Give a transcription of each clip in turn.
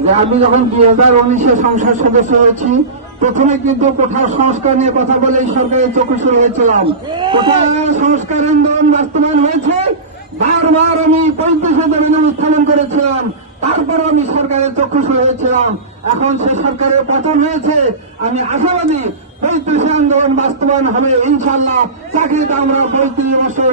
যে আমি যখন দুই হাজার উনিশে সংসদ সদস্য হয়েছি, প্রথমে কিন্তু কোঠার সংস্কার নিয়ে কথা বলে এই সরকারের চক্ষু শুরু হয়েছিলাম। কোথায় সংস্কার আন্দোলন বাস্তবায়ন হয়েছে, বারবার আমি পঁয়ত্রিশে জমিনে উত্থাপন করেছিলাম তারপর আমি সরকারের চক্ষু শুরু হয়েছিলাম। এখন সে সরকারের পতন হয়েছে, আমি আশাবাদী পঁয়ত্রিশে আন্দোলন বাস্তবায়ন হবে ইনশাল্লাহ চাকরিতে আমরা পঁয়ত্রিশ বছর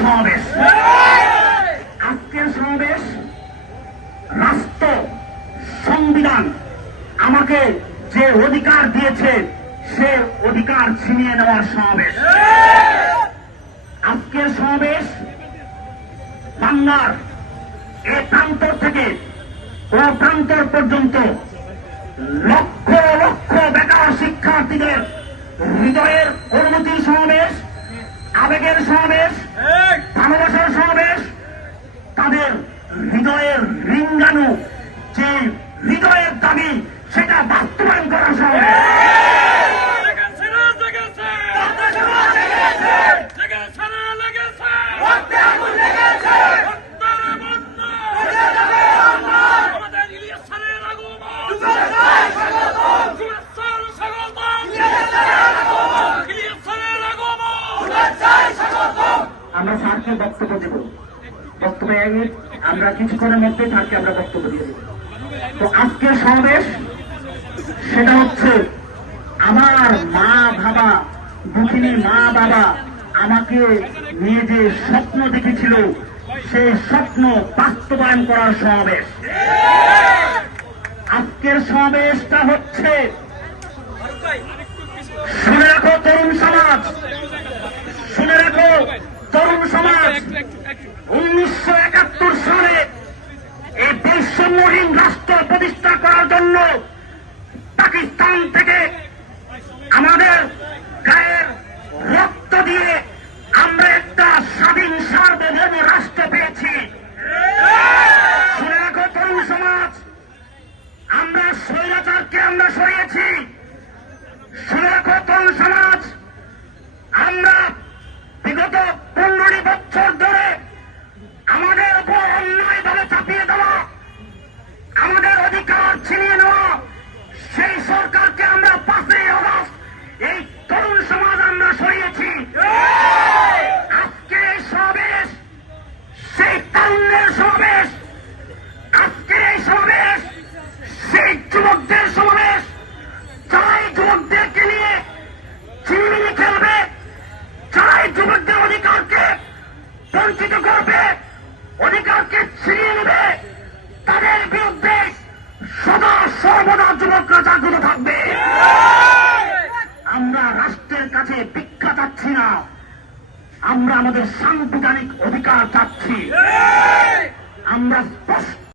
সমাবেশ। আজকের সমাবেশ রাষ্ট্র সংবিধান আমাকে যে অধিকার দিয়েছে, সে অধিকার ছিনিয়ে নেওয়ার সমাবেশ। আজকের সমাবেশ বাংলার এ প্রান্তর থেকে ও প্রান্তর পর্যন্ত লক্ষ লক্ষ বেকার শিক্ষার্থীদের হৃদয়ের অনুমতির সমাবেশ। আবেগের সমাবেশ ভালোবাসার সমাবেশ তাদের হৃদয়ের রিঙ্গানু যে হৃদয়ের আমরা বক্তব্য দেব। বক্তব্য আমরা কিছুক্ষণের মধ্যে স্যারকে আমরা বক্তব্য দিয়ে দেব। তো আজকের সমাবেশ, সেটা হচ্ছে আমার মা বাবা, দুঃখিনী মা বাবা আমাকে নিয়ে যে স্বপ্ন দেখেছিল, সেই স্বপ্ন বাস্তবায়ন করার সমাবেশ। আজকের সমাবেশটা হচ্ছে বৈষম্যহীন রাষ্ট্র প্রতিষ্ঠা করার জন্য পাকিস্তান থেকে আমাদের গায়ের রক্ত দিয়ে আমরা একটা স্বাধীন সার্বভৌম যুবকদের অধিকারকে বঞ্চিত করবে, অধিকারকে ছিনিয়ে নেবে, তাদের বিরুদ্ধে সদা সর্বদা যুবকরা জাগ্রত থাকবে। আমরা রাষ্ট্রের কাছে ভিক্ষা চাচ্ছি না, আমরা আমাদের সাংবিধানিক অধিকার চাচ্ছি। আমরা